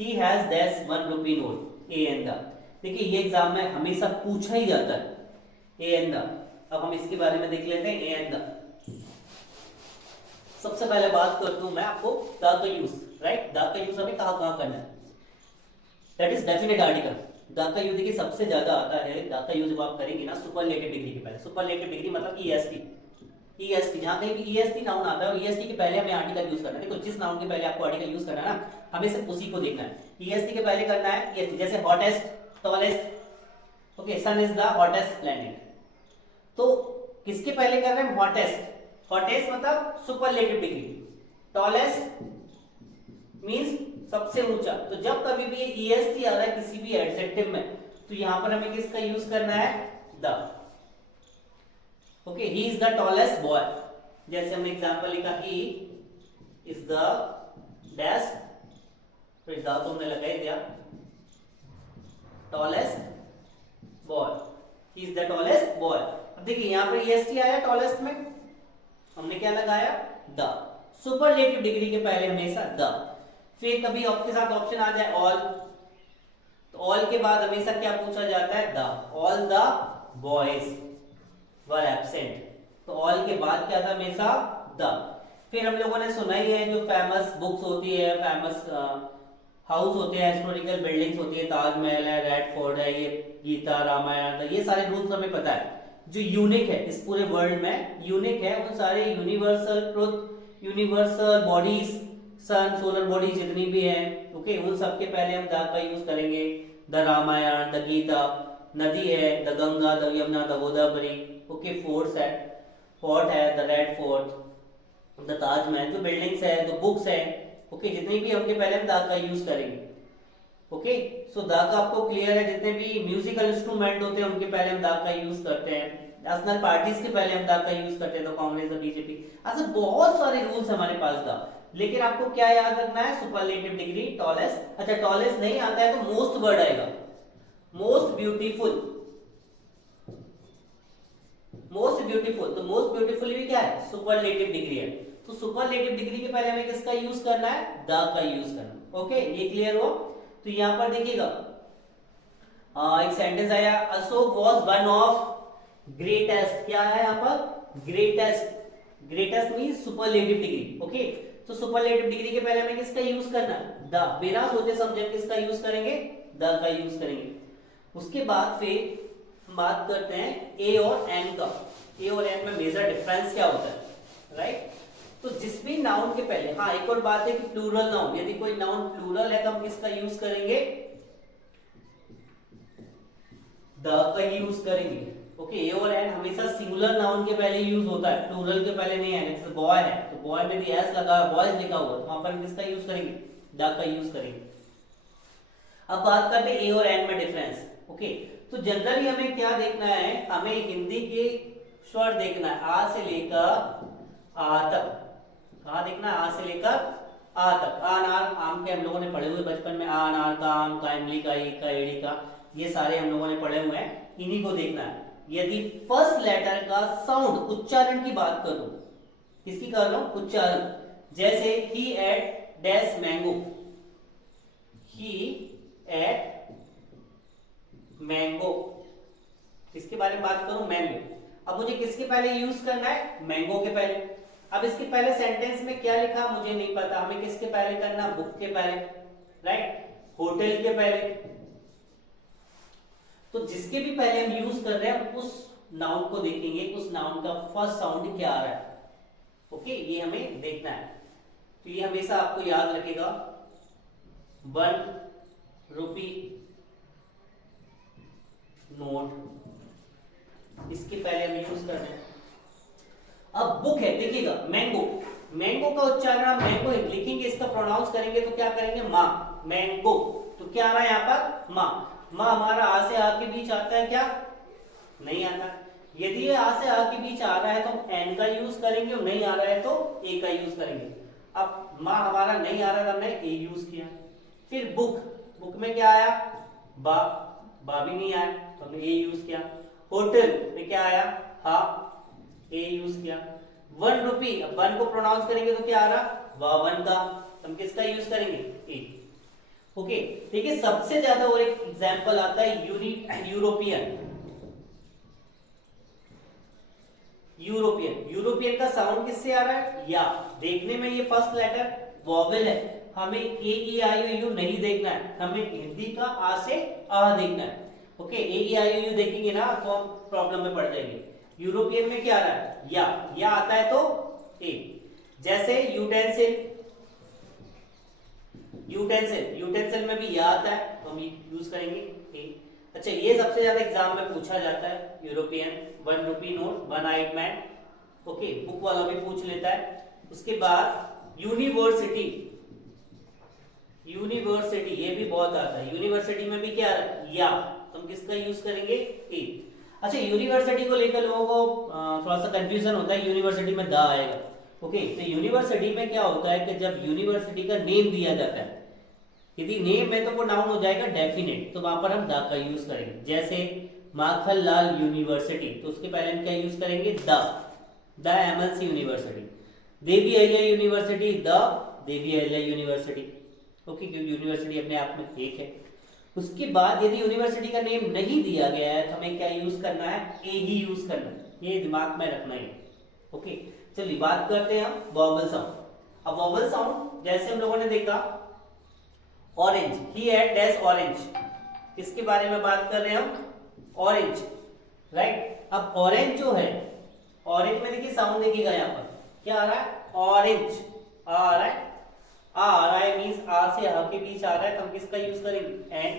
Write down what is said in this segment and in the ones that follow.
He has these 1 rupee note A and the. देखिए ये exam में हमेशा पूछा ही जाता है ए एंड द। अब हम इसके बारे में देख लेते हैं ए एंड द। सबसे पहले बात करता हूं मैं आपको द का यूज, राइट। द का यूज हमें कहां कहां करना है, that is definite article. The का यूज देखिए सबसे ज्यादा आता है, द का यूज जब आप करेंगे ना सुपरलेटिव डिग्री के पहले। सुपरलेटिव डिग्री मतलब ईएसटी। ईएसटी जहां कहीं भी ईएसटी नाउन आता है और ईएसटी के पहले हमें आर्टिकल यूज करना है। देखो जिस नाउन के पहले आपको आर्टिकल यूज करना है ना, हमें सिर्फ उसी को देखना है। ईएसटी के पहले करना है ईएसटी, जैसे hottest, tallest. Okay, sun is the hottest planet, तो किसके पहले कर रहे हैं, हॉटेस्ट। हॉटेस्ट मतलब सुपरलेटिव डिग्री। टॉलेस्ट मींस सबसे ऊंचा। तो जब कभी भी ईएसटी आ रहा है किसी भी एडजेक्टिव में, तो यहां पर हमें किसका यूज करना है, the. Okay, he is the tallest boy. जैसे हमने एग्जांपल लिखा, ही इज द डैश, तो द तो हमने लगा ही दिया, tallest boy, he is the tallest boy. अब देखिए यहां पर ईएसटी आया टॉलेस्ट में, हमने क्या लगाया, द। सुपरलेटिव डिग्री के पहले हमेशा द। फिर कभी आपके साथ ऑप्शन आ जाए ऑल, तो ऑल के बाद हमेशा क्या पूछा जाता है, the. All the boys were absent, तो ऑल के बाद क्या था, हमेशा द। फिर हम लोगों ने सुना ही है जो फेमस बुक्स होती है, फेमस हाउस होते हैं, हिस्टोरिकल बिल्डिंग्स होती है, ताजमहल है, रेड फोर्ट है, ये गीता, रामायण, ये सारे रूल्स हमें पता है। जो यूनिक है इस पूरे वर्ल्ड में, यूनिक है उन सारे यूनिवर्सल ट्रुथ, यूनिवर्सल बॉडीज, सन, सोलर बॉडी जितनी भी है, ओके, उन सब के पहले हम द का यूज करेंगे। द रामायण, द गीता, नदी है, the Ganga, the Yamuna, the Godavari, okay, forts है, फोर्ट है, the red fort, the Taj Mahal, जो बिल्डिंग्स है, जो बुक्स है, ओके, जितनी भी होंगे पहले हम द का यूज करेंगे। ओके, सो द का आपको क्लियर है। जितने भी म्यूजिकल इंस्ट्रूमेंट होते हैं उनके पहले हम द का यूज करते हैं। नेशनल पार्टीज के पहले हम द का यूज करते हैं, तो कांग्रेस, बीजेपी, ऐसे बहुत सारे रूल्स हमारे पास द। लेकिन आपको क्या याद रखना है, सुपरलेटिव डिग्री, टॉलेस्ट। अच्छा, टॉलेस्ट नहीं आता है तो मोस्ट वर्ड आएगा, मोस्ट ब्यूटीफुल। मोस्ट ब्यूटीफुल, तो मोस्ट ब्यूटीफुल भी क्या है, सुपरलेटिव डिग्री है। तो सुपरलेटिव डिग्री के पहले हमें किसका यूज करना है, द का यूज करना। ओके, ये क्लियर हो। तो यहां पर देखिएगा एक सेंटेंस आया, Ashok was one of greatest. क्या है यहाँ पर, greatest. Greatest means superlative degree. Okay, तो सुपरलेटिव डिग्री के पहले हमें किसका यूज करना है, द। बिना सोचे समझे किसका यूज करेंगे, द का यूज करेंगे। उसके बाद फिर हम बात करते हैं ए और एन का। ए और एन में मेजर डिफरेंस क्या होता है, राइट। तो जिस भी नाउन के पहले, हाँ एक और बात है कि प्लूरल नाउन, यदि कोई नाउन प्लूरल है तो हम किसका यूज करेंगे, द का यूज करेंगे। ओके, ए और एन हमेशा सिंगुलर नाउन के पहले यूज होता है, प्लूरल के पहले नहीं है। जैसे बॉय है तो बॉय में भी एस लगा, बॉयज लिखा हुआ, तो वहां पर हम किसका यूज करेंगे, द का यूज करेंगे। अब बात करते हैं ए और एन में डिफरेंस। ओके, तो जनरली हमें क्या देखना है, हमें हिंदी के स्वर देखना है, आ से लेकर आ तक। कहा देखना है, आ से लेकर आ तक। आ नार आम के हम लोगों ने पढ़े हुए बचपन में, आ नार का आम का, इमली का, ई का, एड़ी का, ये सारे हम लोगों ने पढ़े हुए हैं, इन्हीं को देखना है। यदि फर्स्ट लेटर का साउंड, उच्चारण की बात करूं, किसकी कर रहा हूं, उच्चारण, जैसे ही एट डैश मैंगो, ही एट मैंगो, किसके बारे में बात करूं, मैंगो। अब मुझे किसके पहले यूज करना है, मैंगो के पहले। अब इसके पहले सेंटेंस में क्या लिखा मुझे नहीं पता, हमें किसके पहले करना, बुक के पहले, राइट, होटल के पहले। तो जिसके भी पहले हम यूज कर रहे हैं उस नाउन को देखेंगे, उस नाउन का फर्स्ट साउंड क्या आ रहा है। ओके, ये हमें देखना है। तो ये हमेशा आपको याद रखेगा, 1 रुपी नोट, इसके पहले हम यूज कर रहे हैं। अब बुक है, देखिएगा मैंगो, मैंगो का उच्चारण हम मैंगो लिखेंगे, इसका प्रोनाउंस करेंगे तो क्या करेंगे, माँ, मैंगो। तो क्या आ रहा है यहाँ पर, माँ। माँ हमारा आ से आ के बीच आता है क्या, नहीं आता। यदि ये आ से आ के बीच आ रहा है तो हम एन का यूज करेंगे, और नहीं आ रहा है तो ए का यूज करेंगे। अब माँ हमारा नहीं आ रहा था, हमने ए यूज किया। फिर बुक, बुक में क्या आया, बा, बा भी नहीं आया तो हमने ए यूज किया। होटल में क्या आया, हा, ए यूज किया। 1 रुपी, अब 1 को प्रोनाउंस करेंगे तो क्या आ रहा, वन का, तो हम किसका यूज करेंगे, ए। ओके, देखिए सबसे ज्यादा और एक एग्जाम्पल आता है यूरोपियन। यूरोपियन का साउंड किससे आ रहा है? या। देखने में ये फर्स्ट लेटर वॉवेल है, हमें ए ई आई ओ यू नहीं देखना है, हमें हिंदी का आ से आ देखना है। Okay, A E I O you देखेंगे ना तो हम प्रॉब्लम में पड़ जाएंगे। यूरोपियन में क्या आ रहा है? या आता है तो ए। जैसे यूटेंसिल, यूटेंसिल में भी या आता है तो हम यूज करेंगे ए। अच्छा, ये सबसे ज्यादा एग्जाम में पूछा जाता है European. 1 rupee note, 1 eyed man. Okay, book वाला भी पूछ लेता है। उसके बाद यूनिवर्सिटी, ये भी बहुत आता है। यूनिवर्सिटी में भी क्या है? या, तो हम किसका यूज करेंगे? ए। अच्छा, यूनिवर्सिटी को लेकर लोगों को थोड़ा सा कंफ्यूजन होता है, यूनिवर्सिटी में द आएगा। ओके, तो यूनिवर्सिटी में क्या होता है कि जब यूनिवर्सिटी का नेम दिया जाता है, यदि नेम है तो वो नाउन हो जाएगा डेफिनेट, तो वहां पर हम द का यूज करेंगे। जैसे माखनलाल यूनिवर्सिटी, तो उसके पहले हम क्या यूज करेंगे? The MLC university. Devi Ahilya university, the Devi Ahilya university. Okay, क्योंकि यूनिवर्सिटी अपने आप में एक है। उसके बाद यदि यूनिवर्सिटी का नेम नहीं दिया गया है तो हमें क्या यूज करना है? ए ही यूज करना है, ये दिमाग में रखना है। ओके, चलिए बात करते हैं हम वॉवल साउंड। अब वॉवल साउंड जैसे हम लोगों ने देखा, orange, he had dash orange, किसके बारे में बात कर रहे हैं हम? Orange, right. अब ऑरेंज जो है, ऑरेंज में देखिए साउंड देखिएगा, यहाँ पर क्या आ रहा है? ऑरेंज आ रहा है, आ रहा है मींस आ से ह के बीच आ रहा है, तो हम किसका यूज करेंगे? एन।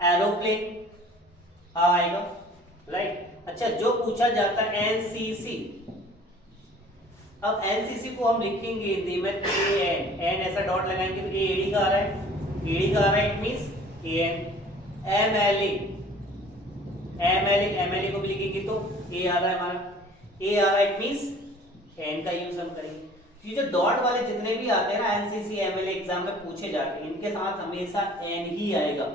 एरोप्लेन आ आएगा, राइट। अच्छा, जो पूछा जाता है एनसीसी, अब एनसीसी को हम लिखेंगे हिंदी में एन, एन ऐसा डॉट लगाएंगे तो ए एडी का आ रहा है, एडी का आ रहा है, it means an. MLA, MLA को भी लिखेंगे तो ए आ रहा है हमारा, ए आ रहा है, इट मींस एन का यूज हम करेंगे। ये जो डॉट वाले जितने भी आते हैं ना एनसीसी एमएलए एग्जाम में पूछे जाते हैं, इनके साथ हमेशा एन ही आएगा।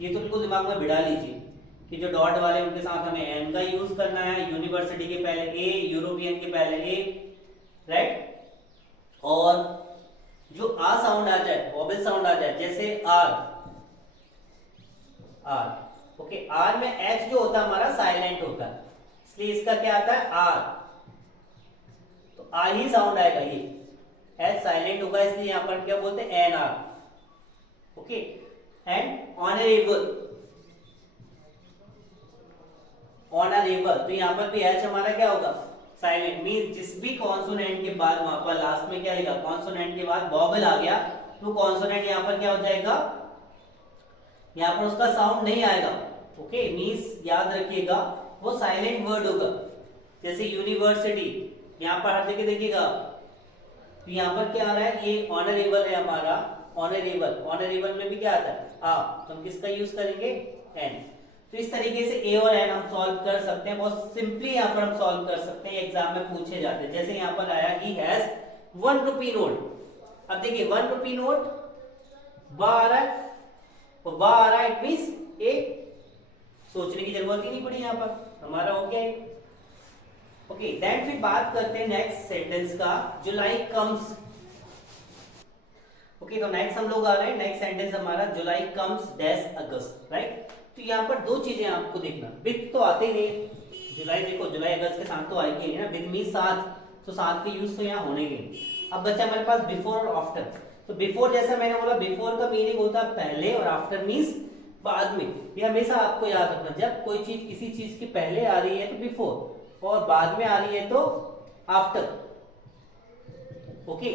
ये तो बिल्कुल दिमाग में बिठा लीजिए कि जो डॉट वाले उनके साथ हमें एन का यूज करना है। यूनिवर्सिटी के पहले ए, यूरोपियन के पहले ए, राइट। और जो आ साउंड आ जाए, वॉवेल साउंड आ जाए, जैसे आर, ओके, आर में एच जो होता है हमारा साइलेंट होता है, इसलिए इसका क्या आता है? आर, तो आ ही साउंड आएगा, ये एच साइलेंट होगा, इसलिए यहां पर क्या बोलते हैं? An hour. Okay, and honourable, तो यहां पर भी एच हमारा क्या होगा? साइलेंट। मींस जिस भी कॉन्सोनेंट के बाद वहां पर लास्ट में क्या आएगा? कॉन्सोनेंट के बाद वॉवेल आ गया तो कॉन्सोनेंट यहां पर क्या हो जाएगा? यहां पर उसका साउंड नहीं आएगा। ओके, मींस याद रखिएगा वो साइलेंट वर्ड होगा। जैसे यूनिवर्सिटी, यहां पर हर जगह देखिएगा, तो यहां पर क्या आ रहा है? ये ऑनरेबल है हमारा, ऑनरेबल में भी क्या आता है? आ, तो हम किसका यूज करेंगे? एन। तो इस तरीके से ए और एन हम सॉल्व कर सकते हैं, बहुत सिंपली यहाँ पर हम सॉल्व कर सकते हैं, एग्जाम में पूछे जाते हैं। जैसे यहाँ पर आया ही हैज 1 रुपी नोट। अब देखिए 1 रुपी नोट, बा आ रहा है, तो बा आ रहा है, इट मींस ए। सोचने की जरूरत ही नहीं पड़ी, यहाँ पर हमारा हो गया। ओके, देन फिर बात करते हैं नेक्स्ट सेंटेंस का, जुलाई कम्स। ओके, तो नेक्स्ट हम लोग आ रहे हैं, नेक्स्ट सेंटेंस हमारा जुलाई कम्स डैश अगस्त, राइट। तो यहाँ पर दो चीजें आपको देखना, विथ तो आते ही नहीं, जुलाई देखो, जुलाई अगस्त के साथ तो आएगी ना, विथ मींस साथ, तो साथ के यूज तो यहाँ होने के। अब बच्चा हमारे पास बिफोर और आफ्टर। तो बिफोर जैसा मैंने बोला, बिफोर का मीनिंग होता है पहले, और आफ्टर मींस बाद में। ये हमेशा आपको याद रखना, जब कोई चीज किसी चीज के पहले आ रही है तो बिफोर, और बाद में आ रही है तो आफ्टर। ओके,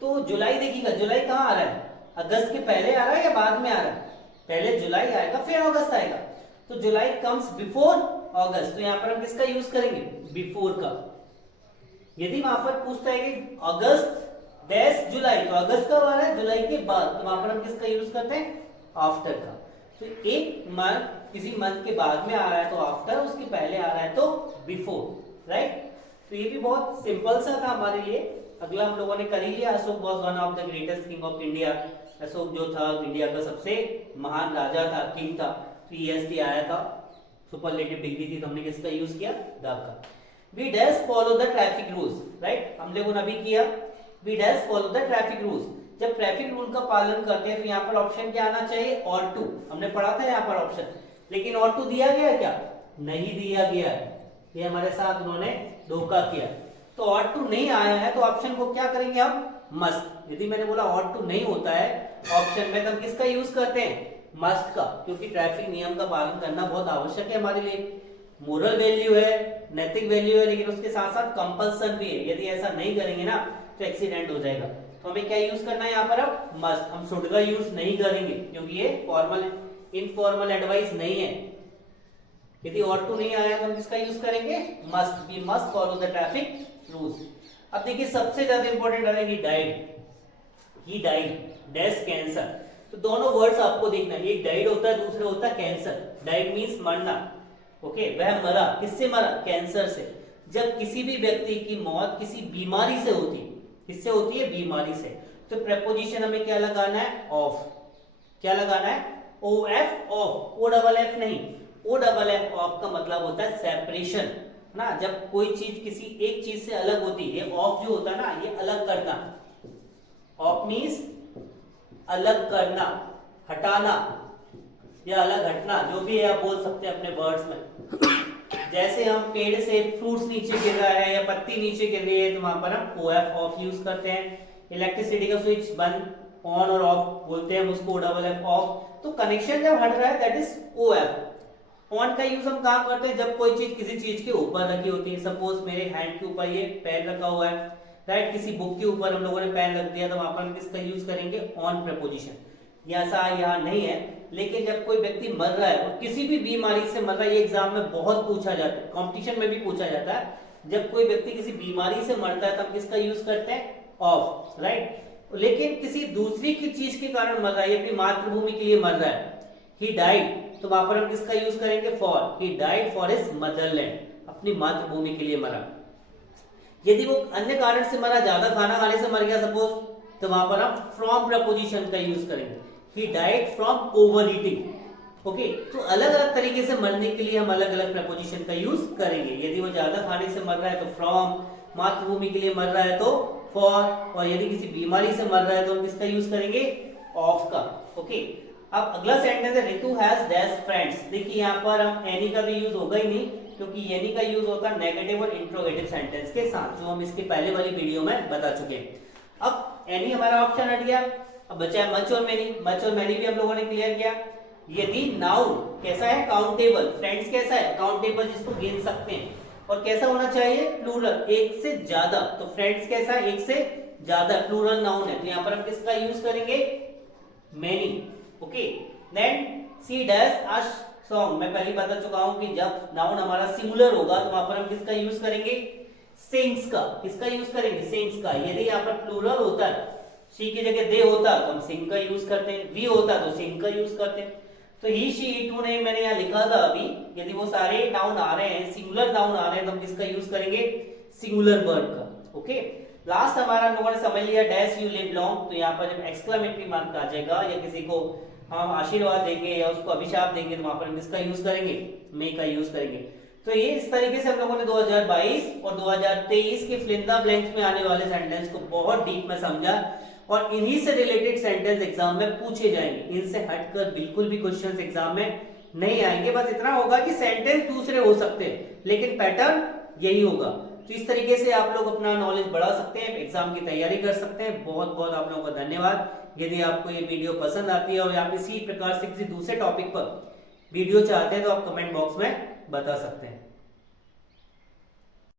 तो जुलाई देखिएगा, जुलाई कहाँ आ रहा है? अगस्त के पहले आ रहा है या बाद में आ रहा है? पहले जुलाई आएगा फिर अगस्त आएगा, तो जुलाई कम्स बिफोर अगस्त। तो यहाँ पर हम किसका यूज करेंगे? बिफोर का। यदि वहां पर पूछता है कि अगस्त डैश जुलाई, तो अगस्त कब आ रहा है? जुलाई के बाद, तो वहां पर हम किसका यूज करते हैं? आफ्टर का। तो एक मंथ किसी मंथ के बाद में आ रहा है तो आफ्टर, उसके पहले आ रहा है तो बिफोर, राइट। तो ये भी बहुत सिंपल सा था हमारे लिए। अगला हम लोगों ने कर ही लिया, Ashok was one of the greatest king of India. Ashok जो था इंडिया का सबसे महान राजा था, किंग था। तो ईएसटी आया था, सुपरलेटिव डिग्री थी, तो हमने किसका यूज किया? द का। We dash follow the traffic rules, right, हम लोगों ने अभी किया। We dash follow the traffic rules. जब ट्रैफिक रूल का पालन करते हैं तो यहाँ पर ऑप्शन क्या आना चाहिए, और टू। हमने पढ़ा था यहाँ पर ऑप्शन, लेकिन और टू दिया गया है क्या, नहीं दिया गया है। ये हमारे साथ उन्होंने धोखा किया। तो और टू नहीं आया है तो ऑप्शन को क्या करेंगे हम, मस्ट। यदि मैंने बोला और टू नहीं होता है ऑप्शन में, तो हम किसका यूज करते हैं, मस्ट का, क्योंकि ट्रैफिक नियम का पालन करना बहुत आवश्यक है हमारे लिए। मोरल वैल्यू है, नैतिक वैल्यू है, लेकिन उसके साथ साथ कंपल्सन भी है। यदि ऐसा नहीं करेंगे ना तो एक्सीडेंट हो जाएगा। तो हमें क्या यूज करना है यहाँ पर, अब मस्ट। हम शुड का यूज नहीं करेंगे क्योंकि ये फॉर्मल इनफॉर्मल एडवाइस नहीं है। यदि और टू नहीं आया तो हम किसका यूज करेंगे, must. We must follow the traffic rules. अब देखिए सबसे ज्यादा इंपॉर्टेंट है ही डाइड डैश कैंसर। तो दोनों वर्ड्स आपको देखना है, एक डाइड होता है, दूसरा होता है कैंसर। डाइड मींस मरना, ओके, वह मरा, किससे मरा, कैंसर से। जब किसी भी व्यक्ति की मौत किसी बीमारी से होती है, किससे होती है, बीमारी से, तो प्रेपोजिशन हमें क्या लगाना है, ऑफ। क्या लगाना है, O F, off. O double F नहीं, ओ डबल एफ ऑफ का मतलब होता है सेपरेशन ना। जब कोई चीज किसी एक चीज से अलग होती है, ये ऑफ जो होता है ना, ये अलग करना। ऑफ मीन्स अलग करना, हटाना या अलग हटना, जो भी है आप बोल सकते हैं अपने वर्ड्स में। जैसे हम पेड़ से फ्रूट्स नीचे गिर रहा है या पत्ती नीचे गिर रही है तो वहां पर हम ओ एफ, ऑफ यूज करते हैं। इलेक्ट्रिसिटी का स्विच बंद, ऑन और ऑफ बोलते हैं उसको डबल एफ, ऑफ। तो कनेक्शन जब हट रहा है that is O F. On का यूज हम कहां करते हैं, जब कोई चीज किसी चीज के ऊपर रखी होती है। सपोज मेरे हैंड के ऊपर ये पेन रखा हुआ है, राइट, किसी बुक के ऊपर हम लोगों ने पेन रख दिया, तो वहां पर हम किसका यूज करेंगे, ऑन प्रपोजिशन। ऐसा यहाँ नहीं है, लेकिन जब कोई व्यक्ति मर रहा है और किसी भी बीमारी से मर रहा है, ये एग्जाम में बहुत पूछा जाता है, कंपटीशन में भी पूछा जाता है। जब कोई व्यक्ति किसी बीमारी से मरता है तब किसका यूज करते हैं, ऑफ, राइट। लेकिन किसी दूसरी की चीज के कारण मर रहा है, ये अपनी मातृभूमि के लिए मर रहा है, ही डाइड, तो वहां पर हम किसका यूज करेंगे, for. He died for his Motherland, अपनी मातृभूमि के लिए मरा। यदि वो अन्य कारण से मरा, ज्यादा खाना खाने से मर गया सपोज, तो वहां पर हम फ्रॉम प्रपोजिशन का यूज करेंगे। He died from over eating, okay. तो अलग अलग तरीके से मरने के लिए हम अलग अलग प्रपोजिशन का यूज करेंगे। यदि वो ज्यादा खाने से मर रहा है तो फ्रॉम, मातृभूमि के लिए मर रहा है तो फॉर, और यदि किसी बीमारी से मर रहा है तो हम किसका यूज करेंगे, ऑफ का, ओके। अब अगला सेंटेंस है रितु हैज डैश फ्रेंड्स। देखिए यहाँ पर हम एनी का भी यूज होगा ही नहीं, क्योंकि एनी का यूज होता है नेगेटिव और इंट्रोगेटिव सेंटेंस के साथ, जो हम इसके पहले वाली वीडियो में बता चुके हैं। अब एनी हमारा ऑप्शन हट गया, अब बचा है मच और मैनी। मच और मैनी भी हम लोगों ने क्लियर किया। यदि नाउन कैसा है, काउंटेबल, फ्रेंड्स कैसा है, काउंटेबल, जिसको गिन सकते हैं, और कैसा होना चाहिए, प्लूरल, एक से ज्यादा। तो फ्रेंड्स कैसा है, एक से ज्यादा, प्लूरल नाउन है, तो यहाँ पर हम किसका यूज करेंगे, many, okay. Then C dash a song, मैं पहले बता चुका हूं कि जब नाउन हमारा सिंगुलर होगा तो वहां पर हम किसका यूज करेंगे, सिंग्स का। किसका यूज करेंगे, सिंग्स का। यदि यहाँ पर प्लूरल होता है, शी की जगह दे होता तो हम सिंग का यूज करते हैं, वी होता तो सिंग का यूज करते हैं। तो ही, शी, इट, वो नहीं मैंने यहाँ लिखा था अभी। यदि वो सारे नाउन आ रहे हैं, सिंगुलर नाउन आ रहे हैं, तो हम किसका यूज करेंगे, सिंगुलर वर्ब का, ओके। लास्ट हमारा हम लोगों ने समझ लिया डैश यू लिव लॉन्ग। तो यहाँ पर जब एक्सक्लेमेटरी मार्क आ जाएगा या किसी को हम आशीर्वाद देंगे या उसको अभिशाप देंगे, तो वहां पर हम किसका यूज करेंगे, मे का यूज करेंगे। तो ये इस तरीके से हम लोगों ने 2022 और 2023 के फिल इन द ब्लैंक्स में आने वाले सेंटेंस को बहुत डीप में समझा, और इन्हीं से रिलेटेड सेंटेंस एग्जाम में पूछे जाएंगे। इनसे हटकर बिल्कुल भी क्वेश्चंस एग्जाम में नहीं आएंगे। बस इतना होगा कि सेंटेंस दूसरे हो सकते हैं, लेकिन पैटर्न यही होगा। तो इस तरीके से आप लोग अपना नॉलेज बढ़ा सकते हैं, एग्जाम की तैयारी कर सकते हैं। बहुत बहुत आप लोगों का धन्यवाद। यदि आपको ये वीडियो पसंद आती है और आप इसी प्रकार से किसी दूसरे टॉपिक पर वीडियो चाहते हैं तो आप कमेंट बॉक्स में बता सकते हैं।